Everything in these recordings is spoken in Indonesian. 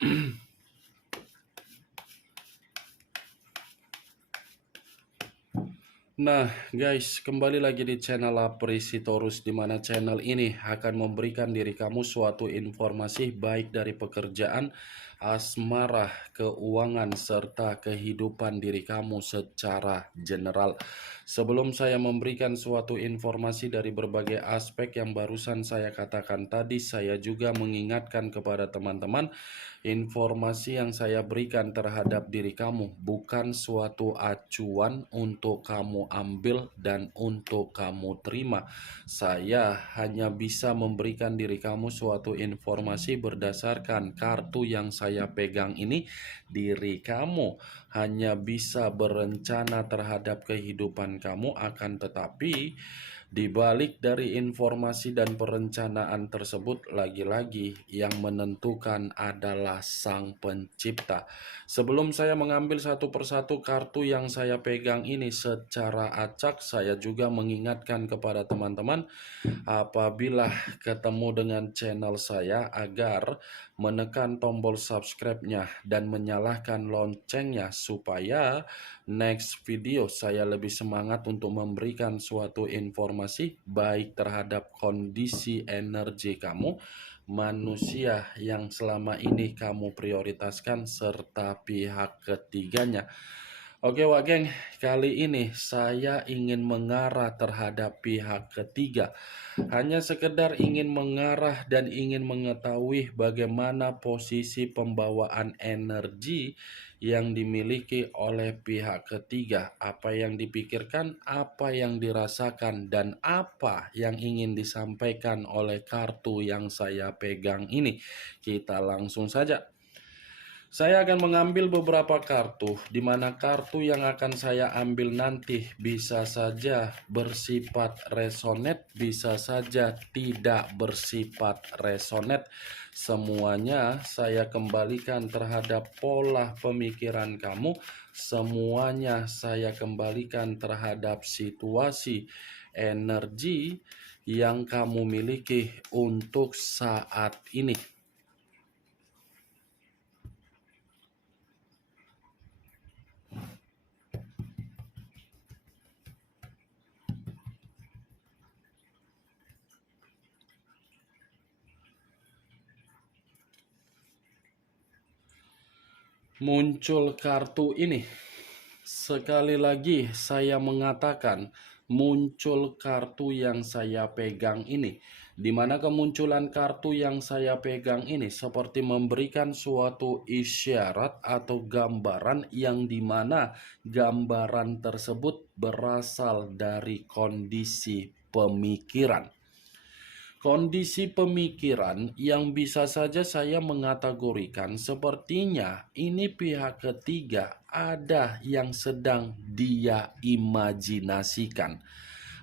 Nah guys, kembali lagi di channel Apresitorus, di mana channel ini akan memberikan diri kamu suatu informasi baik dari pekerjaan, asmara, keuangan, serta kehidupan diri kamu secara general. Sebelum saya memberikan suatu informasi dari berbagai aspek yang barusan saya katakan tadi, saya juga mengingatkan kepada teman-teman, informasi yang saya berikan terhadap diri kamu bukan suatu acuan untuk kamu ambil dan untuk kamu terima. Saya hanya bisa memberikan diri kamu suatu informasi berdasarkan kartu yang saya pegang ini. Diri kamu hanya bisa berencana terhadap kehidupan kamu, akan tetapi di balik dari informasi dan perencanaan tersebut, lagi-lagi yang menentukan adalah Sang Pencipta. Sebelum saya mengambil satu persatu kartu yang saya pegang ini secara acak, saya juga mengingatkan kepada teman-teman, apabila ketemu dengan channel saya, agar menekan tombol subscribe-nya dan menyalakan loncengnya, supaya next video saya lebih semangat untuk memberikan suatu informasi baik terhadap kondisi energi kamu, manusia yang selama ini kamu prioritaskan, serta pihak ketiganya. Oke Wak Geng, kali ini saya ingin mengarah terhadap pihak ketiga. Hanya sekedar ingin mengarah dan ingin mengetahui bagaimana posisi pembawaan energi yang dimiliki oleh pihak ketiga. Apa yang dipikirkan, apa yang dirasakan, dan apa yang ingin disampaikan oleh kartu yang saya pegang ini. Kita langsung saja. Saya akan mengambil beberapa kartu, di mana kartu yang akan saya ambil nanti bisa saja bersifat resonate, bisa saja tidak bersifat resonate. Semuanya saya kembalikan terhadap pola pemikiran kamu, semuanya saya kembalikan terhadap situasi energi yang kamu miliki untuk saat ini. Muncul kartu ini. Sekali lagi saya mengatakan, muncul kartu yang saya pegang ini. Di mana kemunculan kartu yang saya pegang ini seperti memberikan suatu isyarat atau gambaran, yang dimana gambaran tersebut berasal dari kondisi pemikiran. Kondisi pemikiran yang bisa saja saya mengategorikan, sepertinya ini pihak ketiga ada yang sedang dia imajinasikan.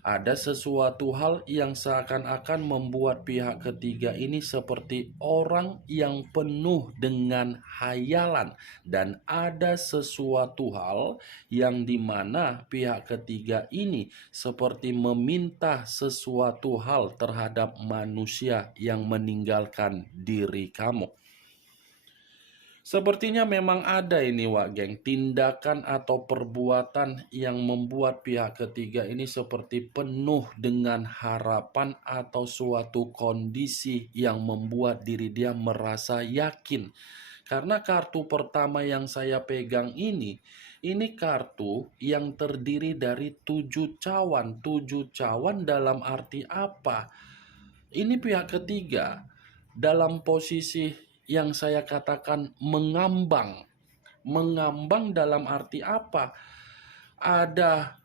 Ada sesuatu hal yang seakan-akan membuat pihak ketiga ini seperti orang yang penuh dengan hayalan, dan ada sesuatu hal yang dimana pihak ketiga ini seperti meminta sesuatu hal terhadap manusia yang meninggalkan diri kamu. Sepertinya memang ada ini Wak Geng, tindakan atau perbuatan yang membuat pihak ketiga ini seperti penuh dengan harapan atau suatu kondisi yang membuat diri dia merasa yakin. Karena kartu pertama yang saya pegang ini kartu yang terdiri dari 7 cawan. 7 cawan dalam arti apa? Ini pihak ketiga dalam posisi yang saya katakan mengambang. Mengambang dalam arti apa? Ada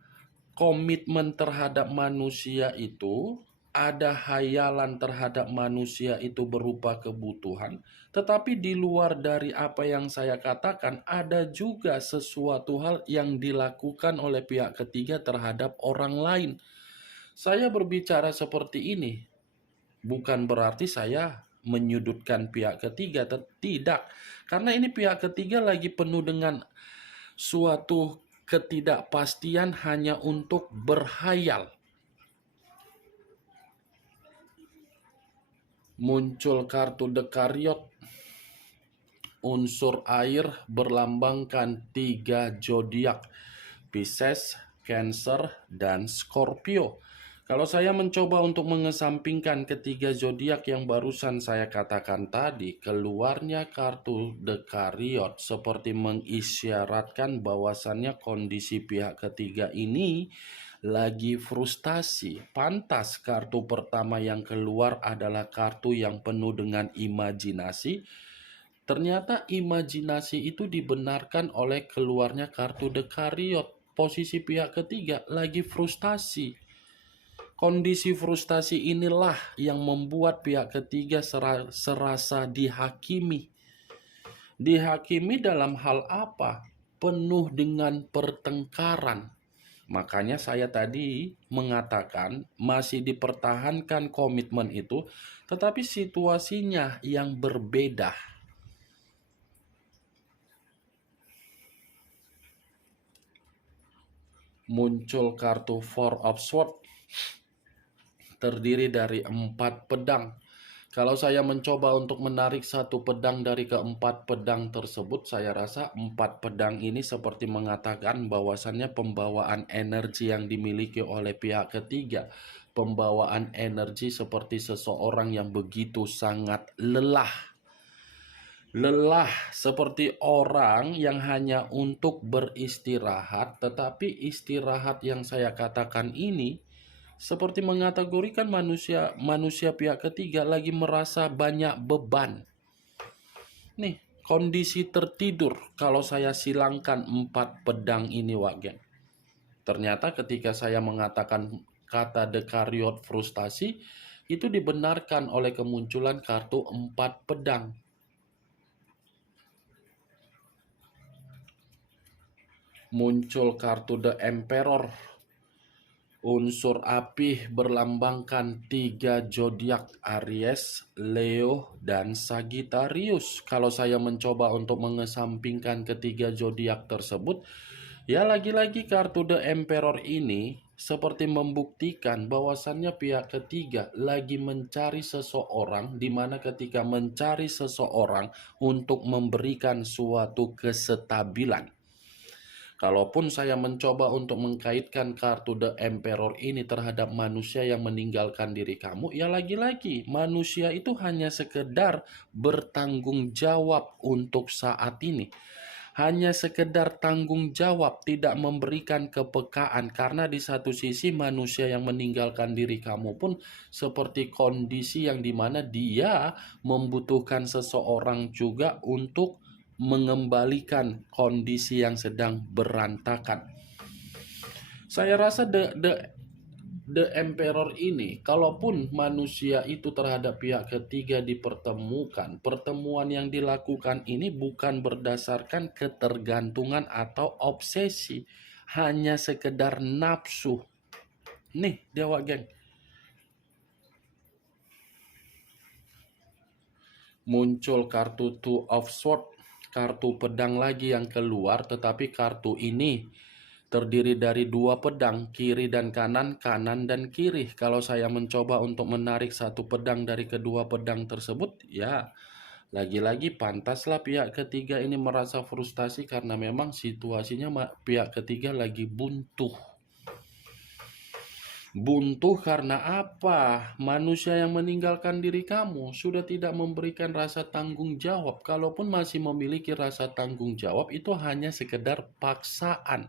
komitmen terhadap manusia itu, ada hayalan terhadap manusia itu berupa kebutuhan, tetapi di luar dari apa yang saya katakan, ada juga sesuatu hal yang dilakukan oleh pihak ketiga terhadap orang lain. Saya berbicara seperti ini bukan berarti saya menyudutkan pihak ketiga, tidak. Karena ini pihak ketiga lagi penuh dengan suatu ketidakpastian hanya untuk berhayal. Muncul kartu The Chariot. unsur air berlambangkan 3 zodiak, Pisces, Cancer, dan Scorpio. Kalau saya mencoba untuk mengesampingkan ketiga zodiak yang barusan saya katakan tadi, keluarnya kartu The Chariot seperti mengisyaratkan bahwasannya kondisi pihak ketiga ini lagi frustasi. Pantas kartu pertama yang keluar adalah kartu yang penuh dengan imajinasi. Ternyata imajinasi itu dibenarkan oleh keluarnya kartu The Chariot. Posisi pihak ketiga lagi frustasi. Kondisi frustasi inilah yang membuat pihak ketiga serasa dihakimi. Dihakimi dalam hal apa? Penuh dengan pertengkaran. Makanya saya tadi mengatakan masih dipertahankan komitmen itu, tetapi situasinya yang berbeda. Muncul kartu Four of Swords, terdiri dari 4 pedang. Kalau saya mencoba untuk menarik satu pedang dari keempat pedang tersebut, saya rasa 4 pedang ini seperti mengatakan bahwasannya pembawaan energi yang dimiliki oleh pihak ketiga. Pembawaan energi seperti seseorang yang begitu sangat lelah. Lelah seperti orang yang hanya untuk beristirahat, tetapi istirahat yang saya katakan ini seperti mengategorikan manusia pihak ketiga lagi merasa banyak beban. Nih, kondisi tertidur kalau saya silangkan 4 pedang ini, Wagen. Ternyata ketika saya mengatakan kata The Chariot frustasi, itu dibenarkan oleh kemunculan kartu 4 pedang. Muncul kartu The Emperor. Unsur api berlambangkan 3 zodiak, Aries, Leo, dan Sagittarius. Kalau saya mencoba untuk mengesampingkan ketiga zodiak tersebut, ya lagi-lagi kartu The Emperor ini seperti membuktikan bahwasannya pihak ketiga lagi mencari seseorang, di mana ketika mencari seseorang untuk memberikan suatu kesestabilan. Kalaupun saya mencoba untuk mengkaitkan kartu The Emperor ini terhadap manusia yang meninggalkan diri kamu, ya lagi-lagi manusia itu hanya sekedar bertanggung jawab untuk saat ini. Hanya sekedar tanggung jawab, tidak memberikan kepekaan. Karena di satu sisi manusia yang meninggalkan diri kamu pun seperti kondisi yang dimana dia membutuhkan seseorang juga untuk mengembalikan kondisi yang sedang berantakan. Saya rasa the Emperor ini, kalaupun manusia itu terhadap pihak ketiga dipertemukan, pertemuan yang dilakukan ini bukan berdasarkan ketergantungan atau obsesi, hanya sekedar nafsu. Nih, Dewa Geng. Muncul kartu Two of Swords, kartu pedang lagi yang keluar, tetapi kartu ini terdiri dari 2 pedang, kiri dan kanan, kanan dan kiri. Kalau saya mencoba untuk menarik satu pedang dari kedua pedang tersebut, ya lagi-lagi pantaslah pihak ketiga ini merasa frustasi karena memang situasinya pihak ketiga lagi buntu. Buntu karena apa? Manusia yang meninggalkan diri kamu sudah tidak memberikan rasa tanggung jawab. Kalaupun masih memiliki rasa tanggung jawab, itu hanya sekedar paksaan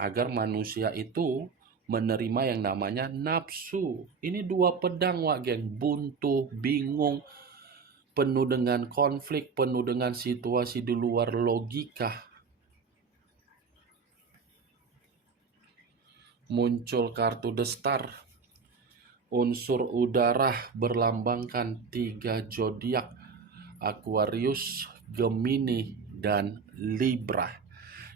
agar manusia itu menerima yang namanya nafsu. Ini 2 pedang, Wagen. Buntu, bingung, penuh dengan konflik, penuh dengan situasi di luar logika. Muncul kartu The Star. Unsur udara berlambangkan 3 zodiak, Aquarius, Gemini, dan Libra.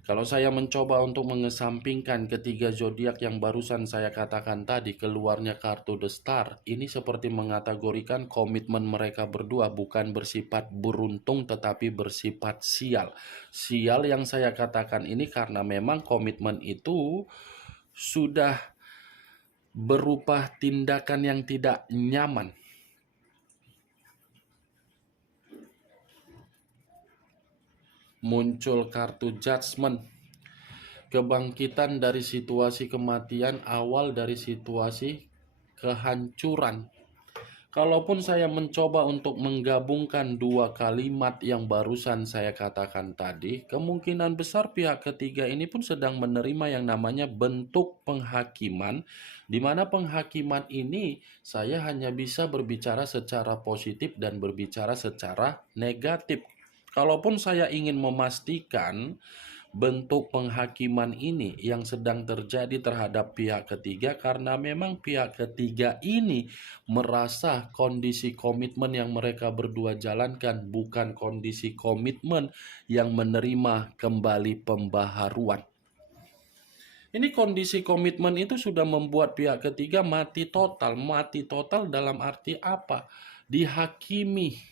Kalau saya mencoba untuk mengesampingkan ketiga zodiak yang barusan saya katakan tadi, keluarnya kartu The Star, ini seperti mengategorikan komitmen mereka berdua bukan bersifat beruntung tetapi bersifat sial. Sial yang saya katakan ini karena memang komitmen itu sudah berupa tindakan yang tidak nyaman. muncul kartu Judgment. Kebangkitan dari situasi kematian, awal dari situasi kehancuran. Kalaupun saya mencoba untuk menggabungkan dua kalimat yang barusan saya katakan tadi, kemungkinan besar pihak ketiga ini pun sedang menerima yang namanya bentuk penghakiman, di mana penghakiman ini saya hanya bisa berbicara secara positif dan berbicara secara negatif. Kalaupun saya ingin memastikan bentuk penghakiman ini yang sedang terjadi terhadap pihak ketiga, karena memang pihak ketiga ini merasa kondisi komitmen yang mereka berdua jalankan bukan kondisi komitmen yang menerima kembali pembaharuan. Ini kondisi komitmen itu sudah membuat pihak ketiga mati total. Mati total dalam arti apa? Dihakimi.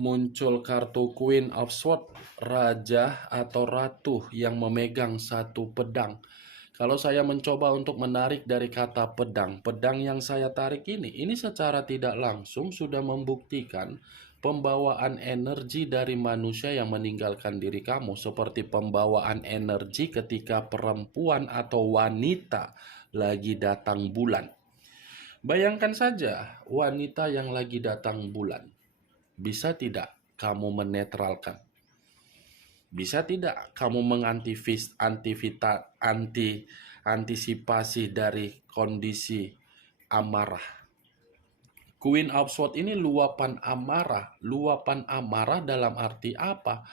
Muncul kartu Queen of Swords, raja atau ratu yang memegang satu pedang. Kalau saya mencoba untuk menarik dari kata pedang, pedang yang saya tarik ini secara tidak langsung sudah membuktikan pembawaan energi dari manusia yang meninggalkan diri kamu, seperti pembawaan energi ketika perempuan atau wanita lagi datang bulan. Bayangkan saja wanita yang lagi datang bulan. Bisa tidak kamu menetralkan? Bisa tidak kamu antisipasi dari kondisi amarah? Queen of Swords ini luapan amarah. Luapan amarah dalam arti apa?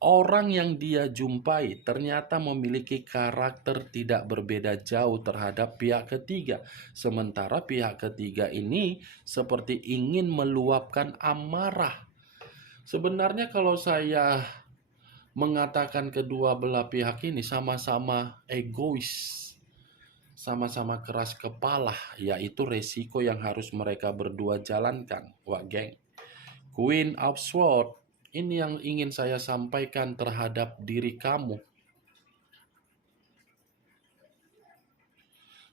Orang yang dia jumpai ternyata memiliki karakter tidak berbeda jauh terhadap pihak ketiga. Sementara pihak ketiga ini seperti ingin meluapkan amarah. Sebenarnya kalau saya mengatakan kedua belah pihak ini sama-sama egois, sama-sama keras kepala, yaitu resiko yang harus mereka berdua jalankan. Wah geng, Queen of Swords, ini yang ingin saya sampaikan terhadap diri kamu.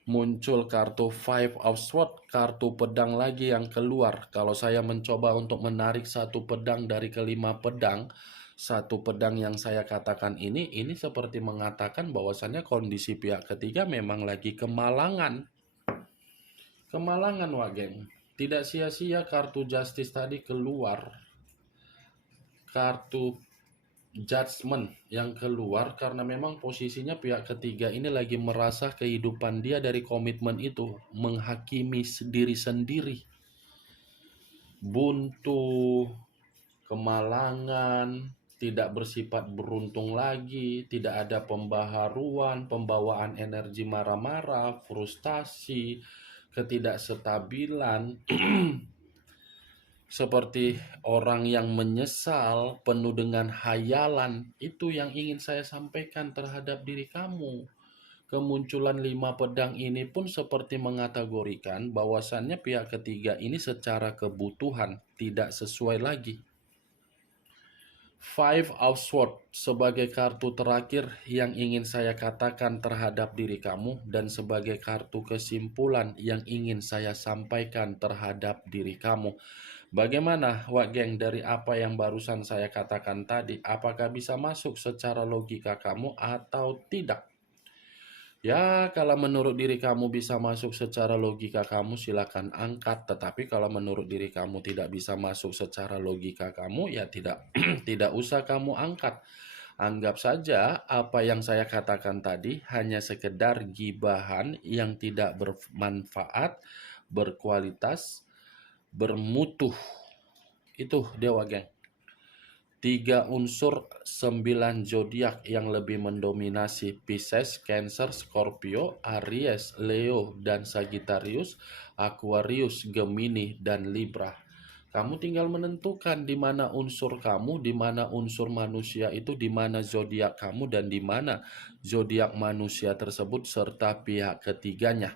Muncul kartu Five of Swords, kartu pedang lagi yang keluar. Kalau saya mencoba untuk menarik satu pedang dari kelima pedang, satu pedang yang saya katakan ini seperti mengatakan bahwasannya kondisi pihak ketiga memang lagi kemalangan. Kemalangan, wah geng. Tidak sia-sia kartu Justice tadi keluar. Kartu Judgment yang keluar karena memang posisinya pihak ketiga ini lagi merasa kehidupan dia dari komitmen itu menghakimi diri sendiri, buntu, kemalangan, tidak bersifat beruntung lagi, tidak ada pembaharuan, pembawaan energi marah-marah, frustasi, ketidakstabilan. Seperti orang yang menyesal, penuh dengan hayalan. Itu yang ingin saya sampaikan terhadap diri kamu. Kemunculan 5 pedang ini pun seperti mengategorikan bahwasannya pihak ketiga ini secara kebutuhan tidak sesuai lagi. Five of Swords sebagai kartu terakhir yang ingin saya katakan terhadap diri kamu, dan sebagai kartu kesimpulan yang ingin saya sampaikan terhadap diri kamu. Bagaimana, Wak Geng, dari apa yang barusan saya katakan tadi? Apakah bisa masuk secara logika kamu atau tidak? Ya, kalau menurut diri kamu bisa masuk secara logika kamu, silakan angkat. Tetapi kalau menurut diri kamu tidak bisa masuk secara logika kamu, ya tidak tidak usah kamu angkat. Anggap saja apa yang saya katakan tadi hanya sekedar gibahan yang tidak bermanfaat, berkualitas, bermutu. Itu Dewa Geng. 3 unsur 9 zodiak yang lebih mendominasi: Pisces, Cancer, Scorpio, Aries, Leo, dan Sagittarius, Aquarius, Gemini, dan Libra. Kamu tinggal menentukan di mana unsur kamu, di mana unsur manusia itu, di mana zodiak kamu, dan di mana zodiak manusia tersebut serta pihak ketiganya.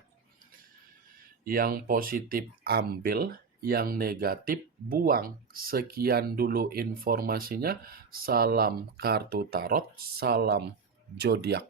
Yang positif ambil, yang negatif buang. Sekian dulu informasinya. Salam kartu tarot, salam zodiak.